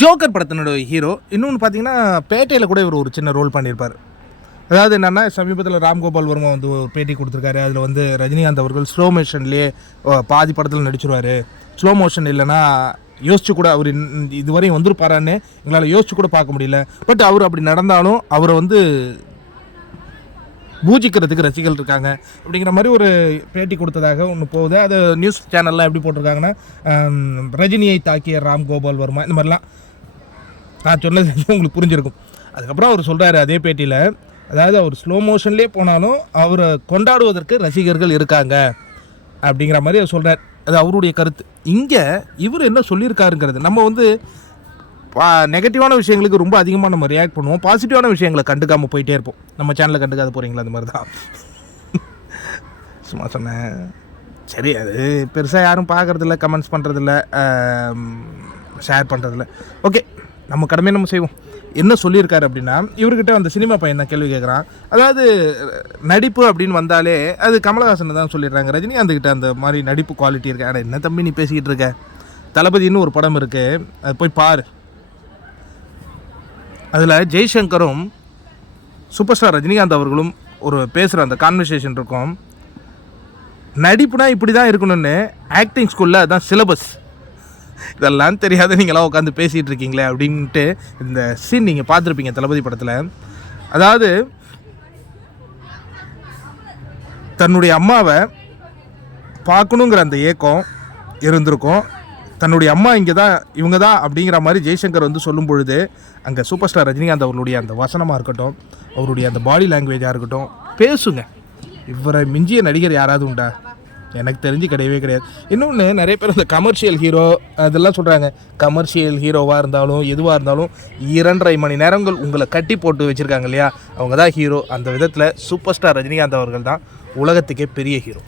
Joker படத்தினோட hero. இன்னொன்று பார்த்தீங்கன்னா பேட்டையில் கூட இவர் ஒரு சின்ன ரோல் பண்ணியிருப்பார். அதாவது என்னென்னா சமீபத்தில் ராம்கோபால் வர்மா வந்து ஒரு பேட்டி கொடுத்துருக்காரு. அதில் வந்து ரஜினிகாந்த் அவர்கள் ஸ்லோ மோஷன்லேயே பாதி படத்தில் நடிச்சிருவார். ஸ்லோ மோஷன் இல்லைன்னா யோசிச்சு கூட அவர் இதுவரையும் வந்துருப்பாரான்னு எங்களால் யோசிச்சு கூட பார்க்க முடியல. பட் அவர் அப்படி நடந்தாலும் அவரை வந்து பூஜிக்கிறதுக்கு ரசிகர்கள் இருக்காங்க அப்படிங்கிற மாதிரி ஒரு பேட்டி கொடுத்ததாக ஒன்று போகுது. அது நியூஸ் சேனல்லாம் எப்படி போட்டிருக்காங்கன்னா ரஜினியை தாக்கிய ராம்கோபால் வர்மா இந்த மாதிரிலாம் நான் சொன்னது உங்களுக்கு புரிஞ்சிருக்கும். அதுக்கப்புறம் அவர் சொல்கிறாரு அதே பேட்டியில், அதாவது அவர் ஸ்லோ மோஷன்லேயே போனாலும் அவரை கொண்டாடுவதற்கு ரசிகர்கள் இருக்காங்க அப்படிங்கிற மாதிரி அவர் சொல்கிறார். அது அவருடைய கருத்து. இங்கே இவர் என்ன சொல்லியிருக்காருங்கிறது நம்ம வந்து நெகட்டிவான விஷயங்களுக்கு ரொம்ப அதிகமாக நம்ம ரியாக்ட் பண்ணுவோம். பாசிட்டிவான விஷயங்களை கண்டுக்காமல் போயிட்டே இருப்போம். நம்ம சேனலில் கண்டுக்காத போகிறீங்களா? அந்த மாதிரி தான் சும்மா சொன்னேன். சரி, அது பெருசாக யாரும் பார்க்குறதில்ல, கமெண்ட்ஸ் பண்ணுறதில்ல, ஷேர் பண்ணுறதில்ல. ஓகே, நம்ம கடமையை நம்ம செய்வோம். என்ன சொல்லியிருக்காரு அப்படின்னா, இவர்கிட்ட அந்த சினிமா பையன் தான் கேள்வி கேட்குறான். அதாவது நடிப்பு அப்படின்னு வந்தாலே அது கமலஹாசன் தான் சொல்லிடுறாங்க. ரஜினி அந்தக்கிட்ட அந்த மாதிரி நடிப்பு குவாலிட்டி இருக்கு. ஆனால் என்ன தம்பி நீ பேசிக்கிட்டு இருக்க? தளபதினு ஒரு படம் இருக்குது, அது போய் பாரு. அதில் ஜெய்சங்கரும் சூப்பர் ஸ்டார் ரஜினிகாந்த் அவர்களும் ஒரு பேசுகிற அந்த கான்வர்சேஷன் இருக்கும். நடிப்புனா இப்படி தான் இருக்கணும்னு ஆக்டிங் ஸ்கூலில் அதுதான் சிலபஸ். இதெல்லாம் தெரியாத நீங்களாம் உட்காந்து பேசிகிட்டு இருக்கீங்களே அப்படின்ட்டு இந்த சீன் நீங்கள் பார்த்துருப்பீங்க தளபதி படத்தில். அதாவது தன்னுடைய அம்மாவை பார்க்கணுங்கிற அந்த ஏக்கம் இருந்திருக்கும். தன்னுடைய அம்மா இங்கே தான், இவங்க தான் அப்படிங்கிற மாதிரி ஜெய்சங்கர் வந்து சொல்லும் பொழுது அங்கே சூப்பர் ஸ்டார் ரஜினிகாந்த் அவர்களுடைய அந்த வசனமாக இருக்கட்டும், அவருடைய அந்த பாடி லாங்குவேஜாக இருக்கட்டும், பேசுங்க. இவரை மிஞ்சிய நடிகர் யாராவது உண்டா? எனக்கு தெரிஞ்சு கிடையவே கிடையாது. இன்னொன்று, நிறைய பேர் இந்த கமர்ஷியல் ஹீரோ அதெல்லாம் சொல்கிறாங்க. கமர்ஷியல் ஹீரோவாக இருந்தாலும் எதுவாக இருந்தாலும் 2.5 மணி நேரங்கள் உங்களை கட்டி போட்டு வச்சுருக்காங்க இல்லையா, அவங்க தான் ஹீரோ. அந்த விதத்தில் சூப்பர் ஸ்டார் ரஜினிகாந்த் அவர்கள் தான் உலகத்துக்கே பெரிய ஹீரோ.